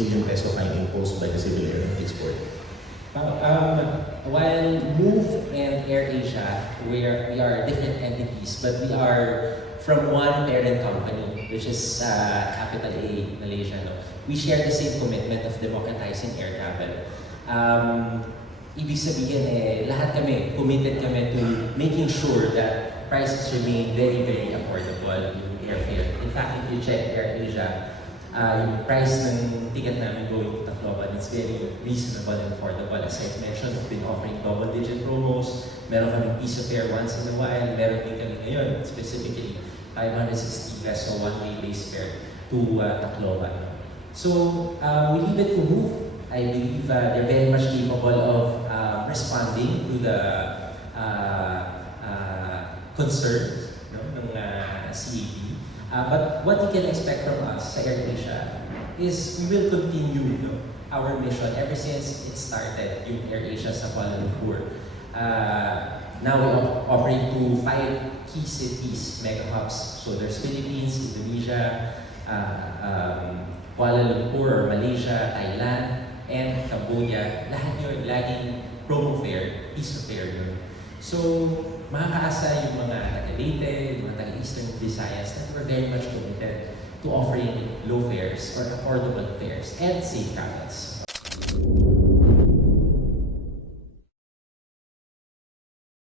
million peso fine imposed by the Civil Aeronautics Board. While Move and AirAsia, we are different entities, but we are from one parent company, which is Capital A Malaysia. No? We share the same commitment of democratizing air travel. Ibig sabihin lahat kami, committed kami to making sure that prices remain very, very affordable in airfare. In fact, if you check AirAsia, yung price ng ticket namin going to Tacloban, it's very reasonable and affordable. As I mentioned, we've been offering double-digit promos. Meron kaming piece of fare once in a while. Meron din kami ngayon, specifically 560 peso one-way base fare to Tacloban. So, we leave it to Move. I believe they're very much capable of responding to the concerns ng CAB. But what you can expect from us sa AirAsia is we will continue our mission ever since it started, yung AirAsia sa Kuala Lumpur. Now we operate to 5 key cities, mega hubs. So there's Philippines, Indonesia, Kuala Lumpur, Malaysia, Thailand, and Cambodia. Lahat yun, laging promo fare, piece of fare yun. So, makakaasa yung mga taga-Leyte, yung mga taga-Eastern Visayas that we're very much committed to offering low fares or affordable fares and safe travels.